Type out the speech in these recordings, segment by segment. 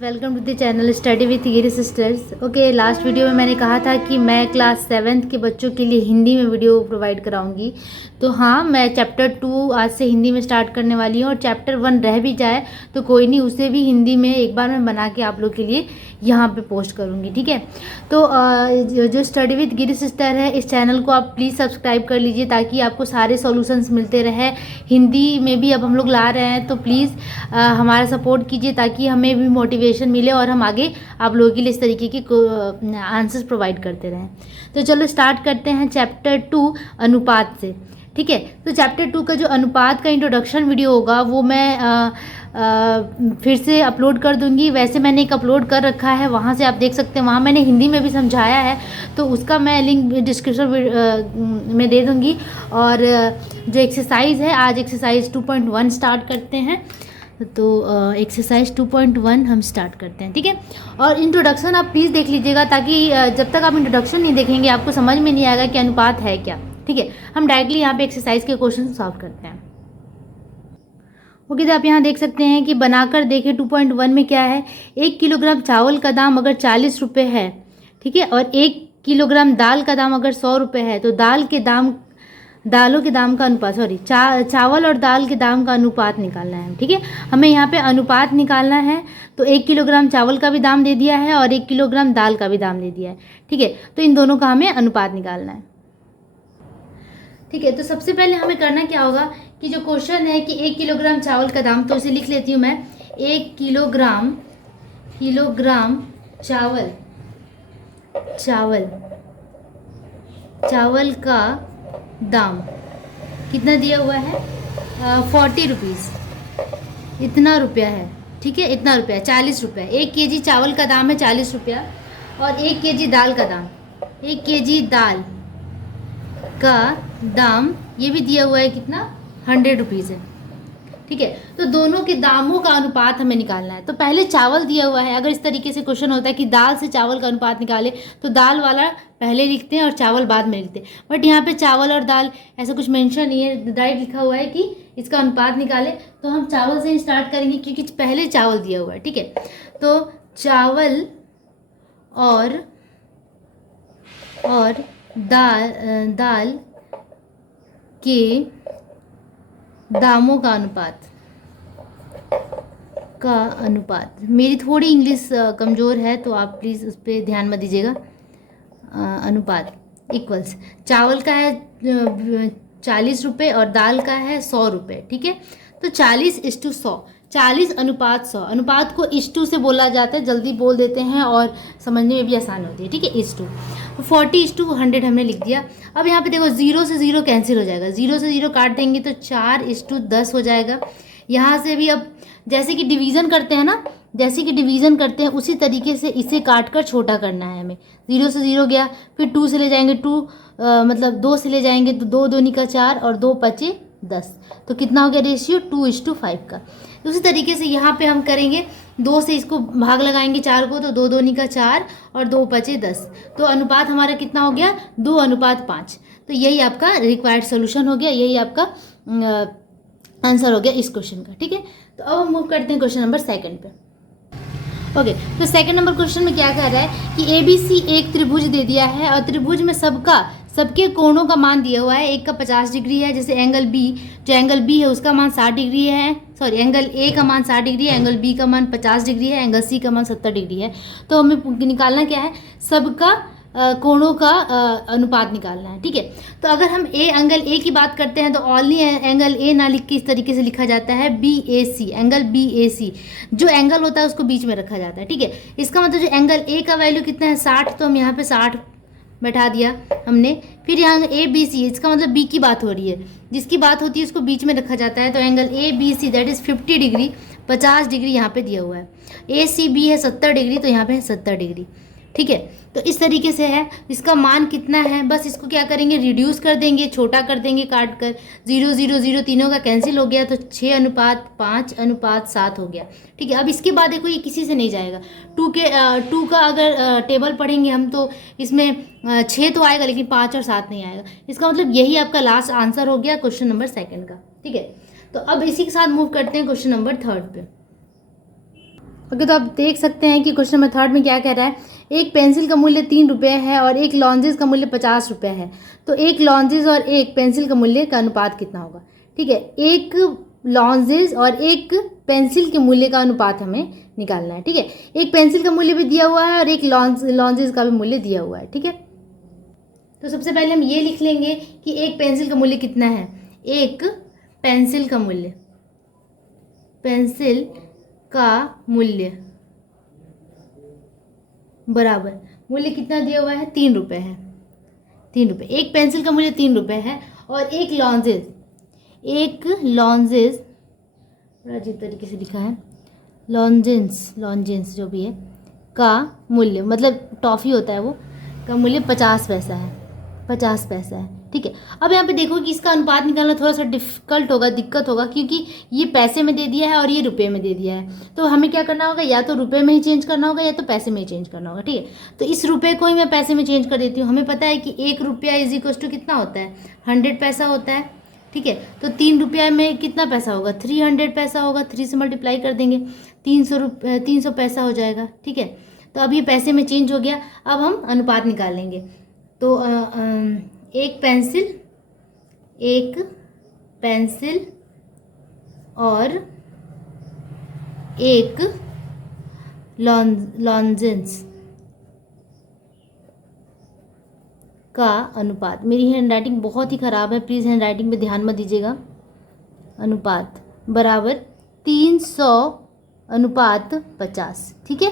Welcome to the channel study with Giri sisters. Okay, last video में मैंने कहा था कि मैं क्लास 7th के बच्चों के लिए हिंदी में वीडियो प्रोवाइड कराऊंगी। तो हाँ, मैं चैप्टर 2 आज से हिंदी में स्टार्ट करने वाली हूँ और चैप्टर 1 रह भी जाए तो कोई नहीं, उसे भी हिंदी में एक बार मैं बना के आप लोग के लिए यहाँ पे पोस्ट करूँगी। ठीक है, तो जो स्टडी विथ गिरी सिस्टर है, इस चैनल को आप प्लीज़ सब्सक्राइब कर लीजिए ताकि आपको सारे सॉल्यूशंस मिलते रहे। हिंदी में भी अब हम लोग ला रहे हैं, तो प्लीज़ हमारा सपोर्ट कीजिए ताकि हमें भी मोटिवेशन मिले और हम आगे आप लोगों के लिए इस तरीके के आंसर्स प्रोवाइड करते रहें। तो चलो स्टार्ट करते हैं चैप्टर 2 अनुपात से। ठीक है, तो चैप्टर 2 का जो अनुपात का इंट्रोडक्शन वीडियो होगा वो मैं फिर से अपलोड कर दूंगी। वैसे मैंने एक अपलोड कर रखा है, वहाँ से आप देख सकते हैं, वहाँ मैंने हिंदी में भी समझाया है, तो उसका मैं लिंक डिस्क्रिप्शन में दे दूंगी। और जो एक्सरसाइज है, आज एक्सरसाइज 2.1 स्टार्ट करते हैं। तो एक्सरसाइज 2.1 हम स्टार्ट करते हैं। ठीक है, और इंट्रोडक्शन आप प्लीज़ देख लीजिएगा ताकि जब तक आप इंट्रोडक्शन नहीं देखेंगे आपको समझ में नहीं आएगा कि अनुपात है क्या। ठीक है, हम डायरेक्टली यहाँ पे एक्सरसाइज के क्वेश्चन सॉल्व करते हैं। ओके, तो आप यहाँ देख सकते हैं कि बनाकर देखें 2.1 में क्या है। 1 किलोग्राम चावल का दाम अगर 40 रुपये है, ठीक है, और 1 किलोग्राम दाल का दाम अगर 100 रुपये है, तो दालों के दाम का अनुपात, चावल और दाल के दाम का अनुपात निकालना है। ठीक है, हमें यहाँ पे अनुपात निकालना है। तो 1 किलोग्राम चावल का भी दाम दे दिया है और 1 किलोग्राम दाल का भी दाम दे दिया है। ठीक है, तो इन दोनों का हमें अनुपात निकालना है। ठीक है, तो सबसे पहले हमें करना क्या होगा कि जो क्वेश्चन है कि 1 किलोग्राम चावल का दाम, तो उसे लिख लेती हूँ मैं। 1 किलोग्राम चावल का दाम कितना दिया हुआ है, 40 रुपीज़, इतना रुपया है। ठीक है, इतना रुपया, 40 रुपया। 1 केजी चावल का दाम है 40 रुपया और 1 केजी दाल का दाम, 1 केजी दाल का दाम ये भी दिया हुआ है कितना, 100 रुपीज़ है। ठीक है, तो दोनों के दामों का अनुपात हमें निकालना है। तो पहले चावल दिया हुआ है, अगर इस तरीके से क्वेश्चन होता है कि दाल से चावल का अनुपात निकाले, तो दाल वाला पहले लिखते हैं और चावल बाद में लिखते हैं। बट यहाँ पे चावल और दाल ऐसा कुछ मेंशन नहीं है, डायरेक्ट लिखा हुआ है कि इसका अनुपात निकाले। तो हम चावल से ही स्टार्ट करेंगे क्योंकि पहले चावल दिया हुआ है। ठीक है, तो चावल और दाल के दामों का अनुपात। मेरी थोड़ी इंग्लिश कमज़ोर है तो आप प्लीज़ उस पर ध्यान मत दीजिएगा। अनुपात इक्वल्स, चावल का है 40 रुपये और दाल का है 100 रुपये। ठीक है, तो 40:100, 40 अनुपात 100। अनुपात को इस्टू से बोला जाता है, जल्दी बोल देते हैं और समझने में भी आसान होती है। ठीक है, इस्टू 40:100 हमने लिख दिया। अब यहाँ पे देखो 0 से 0 कैंसिल हो जाएगा, 0 से 0 काट देंगे तो 4:10 हो जाएगा। यहाँ से भी अब जैसे कि डिवीज़न करते हैं ना, उसी तरीके से इसे काट कर छोटा करना है हमें। 0 से 0 गया, फिर 2 से ले जाएंगे, 2 से ले जाएंगे तो 2 दूनी का 4 और 2 पचे 10। तो कितना हो गया रेशियो, 2:5 का। उसी तरीके से यहाँ पे हम करेंगे, 2 से इसको भाग लगाएंगे 4 को, तो 2 दूनी का 4 और 2 पचे 10। तो अनुपात हमारा कितना हो गया, 2:5। तो यही आपका रिक्वायर्ड सोल्यूशन हो गया, यही आपका आंसर हो गया इस क्वेश्चन का। ठीक है, तो अब हम मूव करते हैं क्वेश्चन नंबर 2 पे। ओके, तो 2 नंबर क्वेश्चन में क्या कह रहा है कि ABC एक त्रिभुज दे दिया है और त्रिभुज में सबके कोणों का मान दिया हुआ है। एक का 50 डिग्री है, जैसे एंगल B, जो एंगल B है उसका मान 60 डिग्री है, एंगल A का मान 60 डिग्री है, एंगल B का मान 50 डिग्री है, एंगल C का मान 70 डिग्री है। तो हमें निकालना क्या है, सबका कोणों का अनुपात निकालना है। ठीक है, तो अगर हम एंगल A की बात करते हैं तो ओनली एंगल A ना लिख के इस तरीके से लिखा जाता है BAC, एंगल BAC। जो एंगल होता है उसको बीच में रखा जाता है। ठीक है, इसका मतलब जो एंगल A का वैल्यू कितना है, 60, तो हम यहाँ पे 60 बैठा दिया हमने। फिर यहाँ ABC, इसका मतलब B की बात हो रही है, जिसकी बात होती है उसको बीच में रखा जाता है। तो angle ABC that is 50 degree, 50 degree यहाँ पे दिया हुआ है। ACB है 70 डिग्री, तो यहाँ पे है 70 डिग्री। ठीक है, तो इस तरीके से है। इसका मान कितना है, बस इसको क्या करेंगे, रिड्यूस कर देंगे, छोटा कर देंगे काट कर। 0 0 0 तीनों का कैंसिल हो गया, तो 6:5:7 हो गया। ठीक है, अब इसके बाद देखो ये किसी से नहीं जाएगा। 2 का अगर टेबल पढ़ेंगे हम तो इसमें 6 तो आएगा लेकिन 5 और 7 नहीं आएगा। इसका मतलब यही आपका लास्ट आंसर हो गया क्वेश्चन नंबर 2 का। ठीक है, तो अब इसी के साथ मूव करते हैं क्वेश्चन नंबर 3 पे। ओके, तो आप देख सकते हैं कि क्वेश्चन नंबर 3 में क्या कह रहा है, एक पेंसिल का मूल्य 3 रुपये है और एक लॉन्जेस का मूल्य 50 रुपये है, तो एक लॉन्जेस और एक पेंसिल का मूल्य का अनुपात कितना होगा। ठीक है, एक लॉन्जेस और एक पेंसिल के मूल्य का अनुपात हमें निकालना है। ठीक है, एक पेंसिल का मूल्य भी दिया हुआ है और एक लॉन्जेस का भी मूल्य दिया हुआ है। ठीक है, तो सबसे पहले हम ये लिख लेंगे कि एक पेंसिल का मूल्य कितना है। एक पेंसिल का मूल्य, पेंसिल का मूल्य बराबर, मूल्य कितना दिया हुआ है, 3 रुपये है। 3 रुपये, एक पेंसिल का मूल्य 3 रुपये है और एक लॉन्जेस बड़ा अजीब तरीके से लिखा है, लॉन्जेंस जो भी है का मूल्य, मतलब टॉफ़ी होता है वो, का मूल्य 50 पैसा है। 50 पैसा है। ठीक है, अब यहाँ पे देखो कि इसका अनुपात निकालना थोड़ा सा डिफ़िकल्ट होगा, दिक्कत होगा, क्योंकि ये पैसे में दे दिया है और ये रुपए में दे दिया है। तो हमें क्या करना होगा, या तो रुपए में ही चेंज करना होगा या तो पैसे में ही चेंज करना होगा। ठीक है, तो इस रुपए को ही मैं पैसे में चेंज कर देती हूँ। हमें पता है कि 1 रुपया इज इक्वल टू कितना होता है, 100 पैसा होता है। ठीक है, तो 3 रुपया में कितना पैसा होगा, 300 पैसा होगा। 3 से मल्टीप्लाई कर देंगे, 300 पैसा हो जाएगा। ठीक है, तो अब ये पैसे में चेंज हो गया। अब हम अनुपात निकाल लेंगे। तो एक पेंसिल और एक लॉन्जेंस का अनुपात, मेरी हैंड राइटिंग बहुत ही ख़राब है, प्लीज़ हैंड राइटिंग पे ध्यान मत दीजिएगा। अनुपात बराबर 300:50। ठीक है,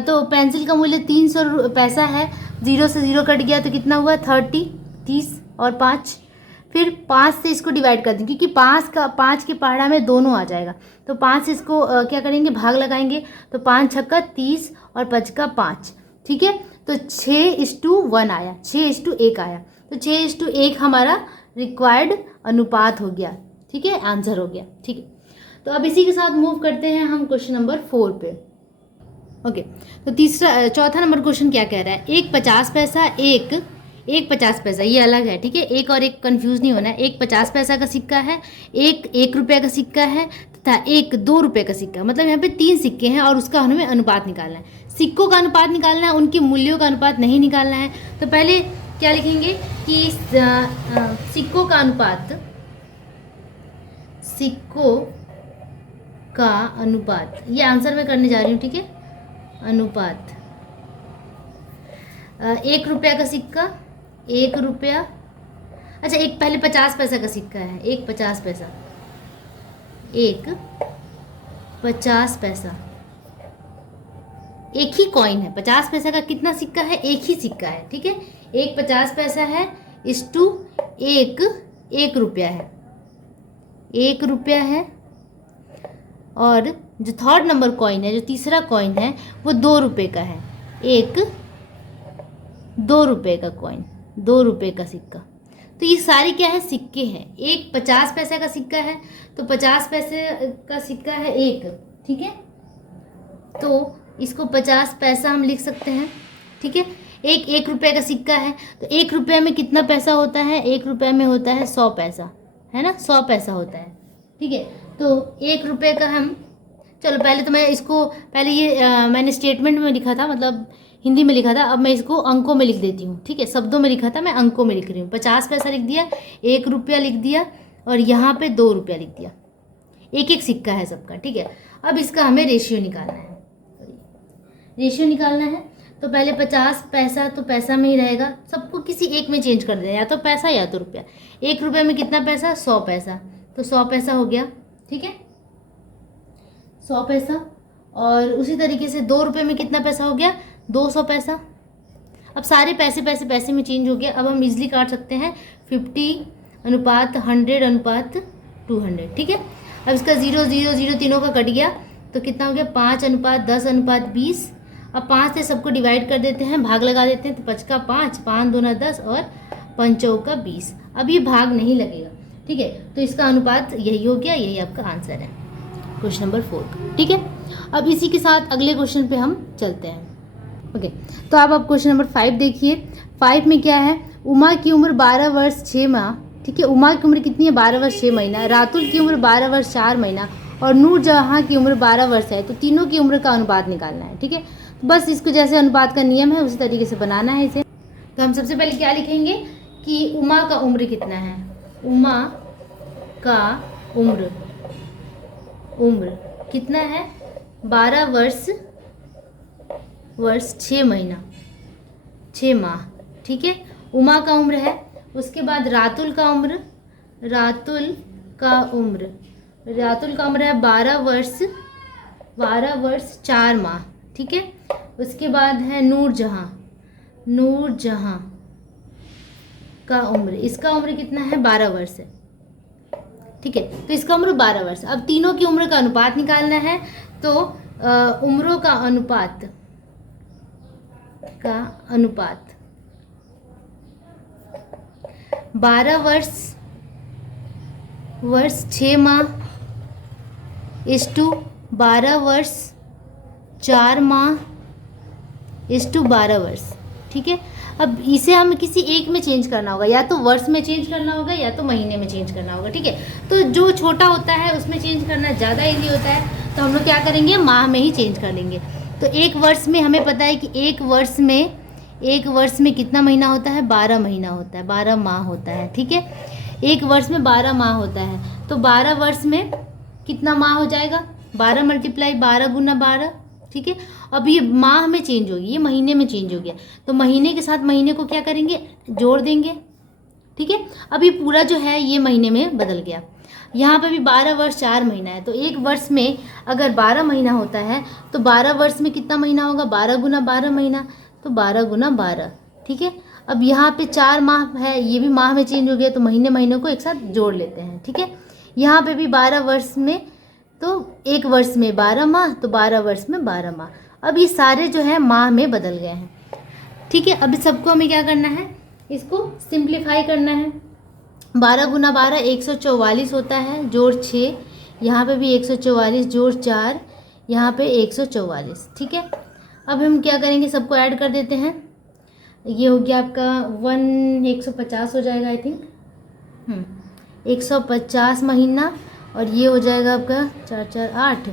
तो पेंसिल का मूल्य 300 पैसा है, 0 से 0 कट गया तो कितना हुआ, 30 और 5, फिर 5 से इसको डिवाइड कर देंगे, क्योंकि 5 के पहाड़ा में दोनों आ जाएगा। तो 5 से इसको क्या करेंगे, भाग लगाएंगे, तो 5 छक्का 30 और 5 का 5। ठीक है, तो 6:1 आया, 6:1 आया, तो 6:1 हमारा रिक्वायर्ड अनुपात हो गया। ठीक है, आंसर हो गया। ठीक है, तो अब इसी के साथ मूव करते हैं हम क्वेश्चन नंबर 4 पे। ओके, तो चौथा नंबर क्वेश्चन क्या कह रहा है, एक 50 पैसा, एक 50 पैसा, ये अलग है। ठीक है, एक और एक कंफ्यूज नहीं होना है। एक 50 पैसा का सिक्का है, एक 1 रुपये का सिक्का है तथा एक 2 रुपये का सिक्का। मतलब यहाँ पे 3 सिक्के हैं और उसका हमें अनुपात निकालना है। सिक्कों का अनुपात निकालना है, उनके मूल्यों का अनुपात नहीं निकालना है। तो पहले क्या लिखेंगे कि सिक्कों का अनुपात, ये आंसर मैं करने जा रही हूँ। ठीक है, अनुपात, 1 रुपया का सिक्का, 1 रुपया, अच्छा एक पहले 50 पैसा का सिक्का है, एक 50 पैसा, एक 50 पैसा, एक ही कॉइन है। 50 पैसा का कितना सिक्का है, एक ही सिक्का है। ठीक है, एक 50 पैसा है इस टू एक 1 रुपया है, 1 रुपया है। और जो थर्ड नंबर कॉइन है, जो तीसरा कॉइन है, वो 2 रुपये का है, एक 2 रुपये का कॉइन, 2 रुपये का सिक्का। तो ये सारे क्या है, सिक्के हैं। एक 50 पैसा का सिक्का है, तो 50 पैसे का सिक्का है एक। ठीक है, तो इसको 50 पैसा हम लिख सकते हैं। ठीक है, एक 1 रुपये का सिक्का है, तो 1 रुपये में कितना पैसा होता है, 1 रुपये में होता है 100 पैसा, है ना, 100 पैसा होता है। ठीक है, तो 1 रुपये का हम, चलो पहले तो मैं इसको, पहले ये मैंने स्टेटमेंट में लिखा था, मतलब हिंदी में लिखा था, अब मैं इसको अंकों में लिख देती हूँ। ठीक है, शब्दों में लिखा था, मैं अंकों में लिख रही हूँ। 50 पैसा लिख दिया, 1 रुपया लिख दिया और यहाँ पे 2 रुपया लिख दिया। एक एक सिक्का है सबका। ठीक है, अब इसका हमें रेशियो निकालना है। तो पहले 50 पैसा तो पैसा में ही रहेगा, सबको किसी एक में चेंज कर देना, या तो पैसा या तो रुपया। 1 रुपये में कितना पैसा, 100 पैसा, तो 100 पैसा हो गया। ठीक है, 100 पैसा। और उसी तरीके से 2 रुपये में कितना पैसा हो गया, 200 पैसा। अब सारे पैसे में चेंज हो गया। अब हम इजली काट सकते हैं 50:100:200। ठीक है, अब इसका 0 0 0 तीनों का कट गया, तो कितना हो गया, 5:10:20। अब 5 से सबको डिवाइड कर देते हैं, भाग लगा देते हैं, तो 5 का 5, 5 दूना 10 और 5 चौका 20। अब ये भाग नहीं लगेगा। ठीक है, तो इसका अनुपात यही हो गया, यही आपका आंसर है क्वेश्चन नंबर 4। ठीक है, अब इसी के साथ अगले क्वेश्चन पे हम चलते हैं। ओके, तो अब क्वेश्चन नंबर 5 देखिए। 5 में क्या है, उमा की उम्र 12 वर्ष 6 माह। ठीक है, उमा की उम्र कितनी है, 12 वर्ष 6 महीना। रातुल की उम्र 12 वर्ष 4 महीना और नूरजहाँ की उम्र 12 वर्ष है, तो तीनों की उम्र का अनुपात निकालना है। ठीक है, तो बस इसको जैसे अनुपात का नियम है उसी तरीके से बनाना है इसे। तो हम सबसे पहले क्या लिखेंगे कि उमा का उम्र कितना है। उमा का उम्र कितना है, 12 वर्ष 6 महीना 6 माह। ठीक है, उमा का उम्र है। उसके बाद रातुल का उम्र है 12 वर्ष 4 माह। ठीक है, उसके बाद है नूरजहाँ का उम्र, इसका उम्र कितना है, 12 वर्ष है। ठीक है, तो इसका उम्र 12 वर्ष। अब तीनों की उम्र का अनुपात निकालना है, तो उम्रों का अनुपात 12 वर्ष 6 माह इस्टू 12 वर्ष 4 माह इस्टू 12 वर्ष। ठीक है, अब इसे हमें किसी एक में चेंज करना होगा, या तो वर्ष में चेंज करना होगा या तो महीने में चेंज करना होगा। ठीक है, तो जो छोटा होता है उसमें चेंज करना ज़्यादा ईजी होता है, तो हम लोग क्या करेंगे, माह में ही चेंज कर लेंगे। तो एक वर्ष में हमें पता है कि एक वर्ष में कितना महीना होता है, 12 महीना होता है, 12 माह होता है। ठीक है, एक वर्ष में 12 माह होता है, तो 12 वर्ष में कितना माह हो जाएगा, 12 × 12 × 12। ठीक है, अब ये माह में चेंज होगी, ये महीने में चेंज हो गया, तो महीने के साथ महीने को क्या करेंगे, जोड़ देंगे। ठीक है, अब ये पूरा जो है ये महीने में बदल गया। यहाँ पे भी 12 वर्ष 4 महीना है, तो एक वर्ष में अगर 12 महीना होता है तो 12 वर्ष में कितना महीना होगा, 12 × 12 महीना, तो 12 × 12। ठीक है, अब यहाँ पे 4 माह है, ये भी माह में चेंज हो गया, तो महीनों को एक साथ जोड़ लेते हैं। ठीक है, यहाँ पे भी 12 वर्ष में, तो एक वर्ष में 12 माह, तो 12 वर्ष में 12 माह। अब ये सारे जो है माह में बदल गए हैं। ठीक है, अब इस सबको हमें क्या करना है, इसको सिंप्लीफाई करना है। 12 × 12 144 होता है, जोड़ 6, यहाँ पे भी 144 जोड़ 4, यहाँ पे 144। ठीक है, अब हम क्या करेंगे, सबको ऐड कर देते हैं। ये हो गया आपका 150 हो जाएगा आई थिंक, 150 महीना, और ये हो जाएगा आपका 4 4 8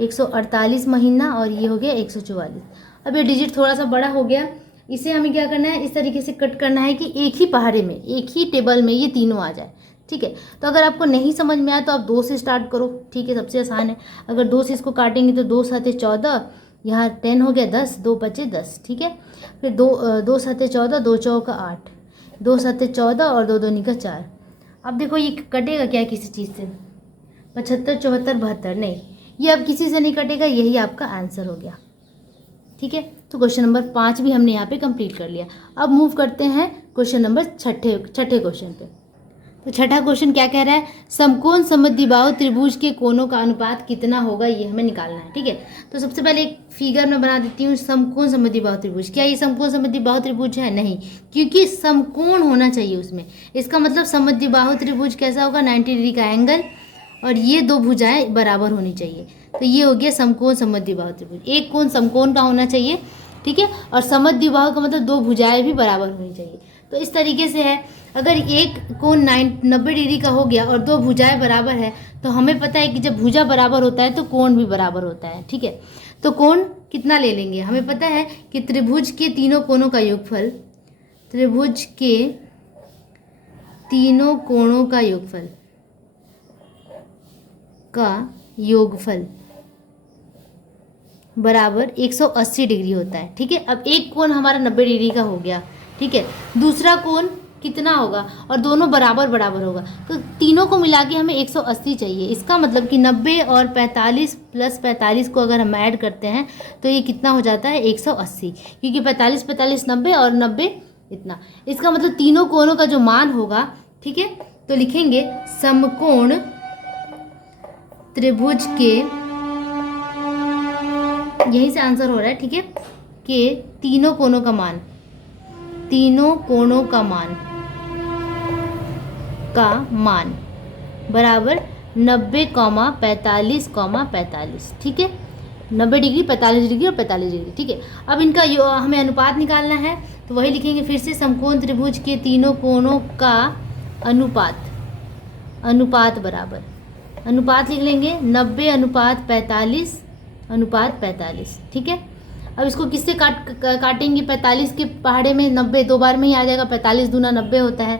148 महीना, और ये हो गया 144। अब ये डिजिट थोड़ा सा बड़ा हो गया, इसे हमें क्या करना है, इस तरीके से कट करना है कि एक ही पहाड़े में, एक ही टेबल में ये तीनों आ जाए। ठीक है, तो अगर आपको नहीं समझ में आया तो आप 2 से स्टार्ट करो। ठीक है, सबसे आसान है। अगर 2 से इसको काटेंगे तो 2 7 14, यहाँ 10 हो गया 10, 2 बचे 10। ठीक है, फिर 2 7 14, 2 चौका 8, 2 7 14 और 2 2 निका 4। अब देखो ये कटेगा क्या किसी चीज़ से, 75 74 72, नहीं, ये अब किसी से नहीं कटेगा, यही आपका आंसर हो गया। ठीक है, तो क्वेश्चन नंबर 5 भी हमने यहाँ पे कंप्लीट कर लिया। अब मूव करते हैं क्वेश्चन नंबर छठे क्वेश्चन पे। तो छठा क्वेश्चन क्या कह रहा है, समकोण समद्विबाहु त्रिभुज के कोणों का अनुपात कितना होगा, ये हमें निकालना है। ठीक है, तो सबसे पहले एक फिगर में बना देती हूँ, समकोण समद्विबाहु त्रिभुज। क्या ये समकोण समद्विबाहु त्रिभुज है, नहीं, क्योंकि समकोण होना चाहिए उसमें। इसका मतलब समद्विबाहु त्रिभुज कैसा होगा, 90 डिग्री का एंगल, और ये 2 भुजाएं बराबर होनी चाहिए, तो ये हो गया समकोण समद्विबाहु त्रिभुज। एक कोण समकोण का होना चाहिए। ठीक है, और समद्विबाहु का मतलब 2 भुजाएं भी बराबर होनी चाहिए। तो इस तरीके से है, अगर एक कोण 90 डिग्री का हो गया और 2 भुजाएं बराबर है, तो हमें पता है कि जब भुजा बराबर होता है तो कोण भी बराबर होता है। ठीक है, तो कोण कितना ले लेंगे, हमें पता है कि त्रिभुज के तीनों कोणों का योगफल, त्रिभुज के तीनों कोणों का योगफल बराबर 180 डिग्री होता है। ठीक है, अब एक कोण हमारा 90 डिग्री का हो गया। ठीक है, दूसरा कोण कितना होगा, और दोनों बराबर होगा, तो तीनों को मिला के हमें 180 चाहिए। इसका मतलब कि 90 और 45 प्लस 45 को अगर हम ऐड करते हैं तो ये कितना हो जाता है, 180, क्योंकि 45 45 90 और 90 इतना। इसका मतलब तीनों कोणों का जो मान होगा, ठीक है, तो लिखेंगे समकोण त्रिभुज के, यहीं से आंसर हो रहा है। ठीक है, के तीनों कोणों का मान, बराबर 90, 45, 45। ठीक है, 90 डिग्री, 45 डिग्री और 45 डिग्री। ठीक है, अब इनका हमें अनुपात निकालना है, तो वही लिखेंगे फिर से, समकोण त्रिभुज के तीनों कोणों का अनुपात बराबर अनुपात लिख लेंगे 90:45:45, ठीक है। अब इसको किससे काटेंगे, 45 के पहाड़े में 90 दो बार में ही आ जाएगा, 45 दूना 90 होता है,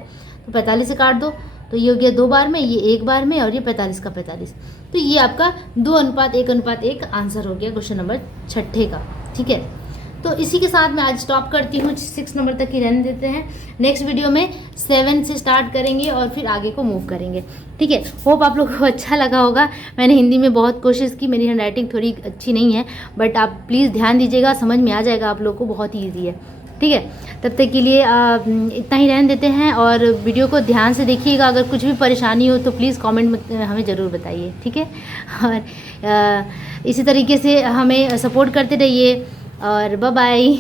तो 45 से काट दो, तो ये हो गया 2 बार में, ये 1 बार में, और ये 45 का 45, तो ये आपका 2:1:1 आंसर हो गया क्वेश्चन नंबर 6 का, ठीक है। तो इसी के साथ मैं आज स्टॉप करती हूँ, 6 नंबर तक ही रहने देते हैं। नेक्स्ट वीडियो में 7 से स्टार्ट करेंगे और फिर आगे को मूव करेंगे, ठीक है। होप आप लोगों को अच्छा लगा होगा। मैंने हिंदी में बहुत कोशिश की, मेरी हैंड राइटिंग थोड़ी अच्छी नहीं है, बट आप प्लीज़ ध्यान दीजिएगा, समझ में आ जाएगा आप लोग को, बहुत ही ईजी है, ठीक है। तब तक के लिए इतना ही रहने देते हैं, और वीडियो को ध्यान से देखिएगा। अगर कुछ भी परेशानी हो तो प्लीज़ कमेंट में हमें ज़रूर बताइए, ठीक है। और इसी तरीके से हमें सपोर्ट करते रहिए, और बाय बाय।